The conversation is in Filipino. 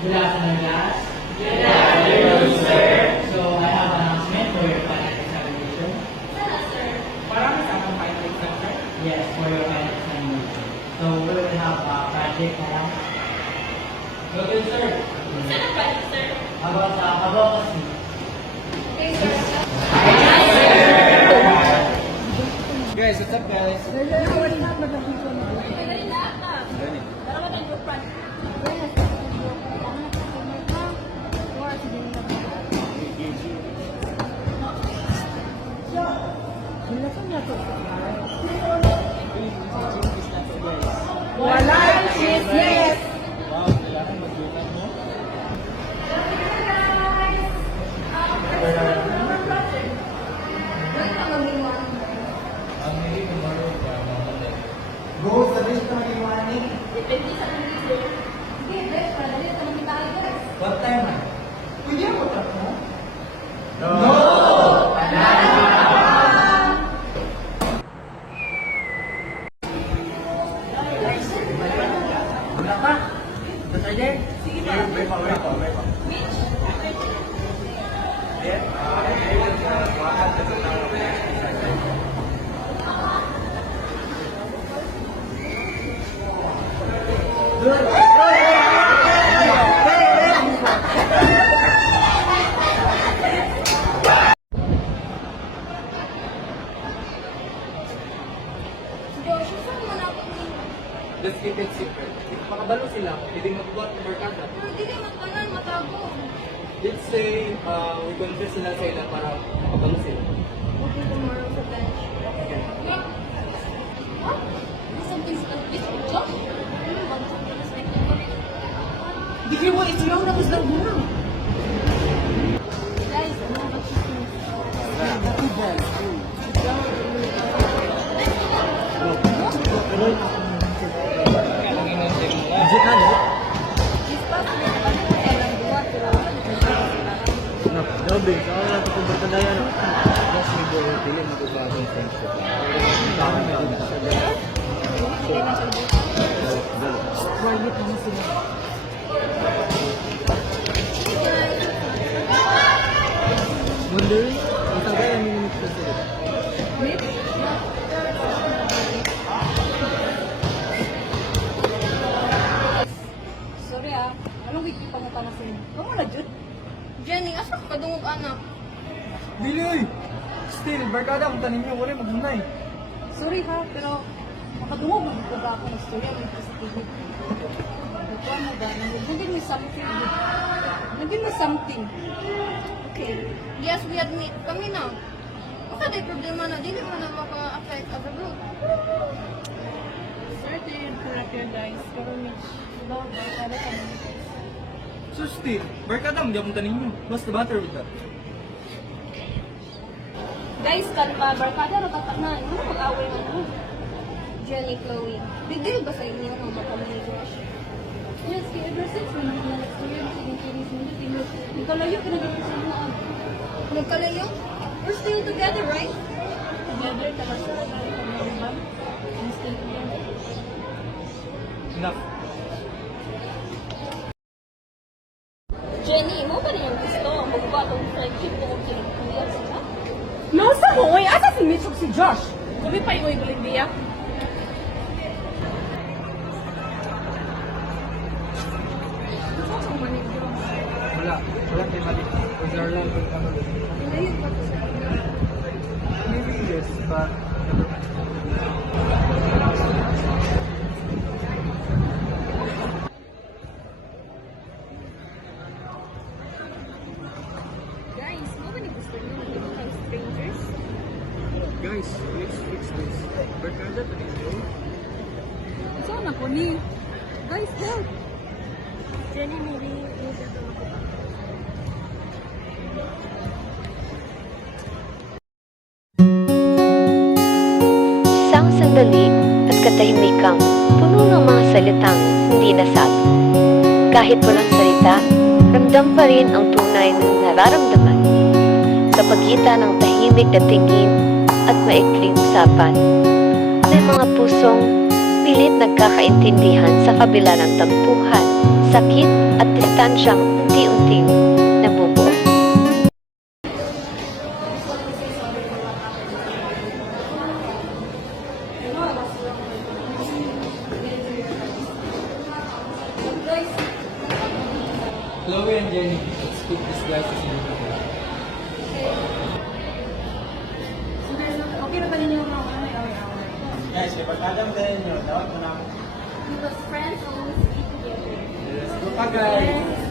Good afternoon, class. Good afternoon, sir. So, I have an announcement for your final examination. Parang isang final exam, sir. Yes, for your final examination. So, we will have a project now. Okay, sir. Saan ang project, sir? About advocacy. Okay, sir. Guys, what's up, guys? Madali lahat na. Para matanggal project. Walang chismis! Wow, kailangan mag-ulan mo. Ang hindi ko marunong pa, mamalik. Go sa list na mag-iwanin. Depende sa kanila, sir. Hindi, best. Madali ito ng kita guys. What time na? Pwede ako mo? No! Wala ka? Basta din? Sige pa. Wait pa. Mitch? Josh, saan mo na ako Let's keep it secret. If makabalo sila, hindi mabubuhat ng barkada. pero di ka magtanan, matago. Let's say, we confess sila sa ila para makabalo sila. Okay, tomorrow sa bench. Okay. Yeah. What? Something suspicious, Josh? Ano ba? Something suspicious. Di kayo mo isiyaw na gusto mo. Guys, ano ba chismis? Grabe, sa ako lang itong barkadayan. Mas may buhay, dili magubagong friendship. Bakit na ako sa dala? Quiet naman sila. Wondering, ang tagay ang minimit ko sila. Sorry anong wiki pangutan na sa'yo? Kamu na, Jud? Jenny, asa ka kadungog anak? Dili oy! Still, barkada kung tanin nyo, wala magunay. Sorry pero makadungog mo ko ba ako ng storya mo sa TV. Kuha mo ba? Naging may something. Naging may something. Okay. Yes, we admit. Kami na. Baka day problema na. Dili mo na maka-affect as a group. Certain, correct your guys. Pero Mitch, diba? Para ka mo. So still, barkada mo di akong tanin nyo. What's the matter with that? Guys, kalma. Barkada, ratatak na. Ano mag-away mo na? Jenny, Chloe. Big deal ba sa inyo ang makamili Josh? Yes, kaya ever since we naging na-experience in Chinese music, nagkalayo ka na dito sa mga. Nagkalayo? We're still together, right? Together, takasara tayo kung marumam. I'm still together. Enough. Jenny, mo ba na yung gusto? Magba itong friendship ko kung sinagkulihan sila? Nausa mo, oy, asa si Mitch ug si Josh? Kami pa yung ibulig diya. Wala kayo mali. Because our love will come with you. Ilayin ba ito sa kanila? Maybe yes, but Guys, mo ba ni gusto nyo maging mga strangers? guys, let's fix this. Barkada tanin nyo. Saan ako ni? Guys, help! Jenny, maybe you can do ako. Isang sandali at katahimikang puno ng mga salitang hindi nasabi. Kahit walang salita, ramdam pa rin ang tunay na nararamdaman sa pagitan ng tahimik na tingin at maikling usapan. May mga pusong pilit nagkakaintindihan sa kabila ng tampuhan sakit at distansyang unti-unting nabubuo. Chloe and Jenny, let's put these glasses in the car. Okay na ba ninyo mga away-away? Guys, kapag Adam din nyo, tawag mo na ako. Because friends always eat together. Let's go pa guys!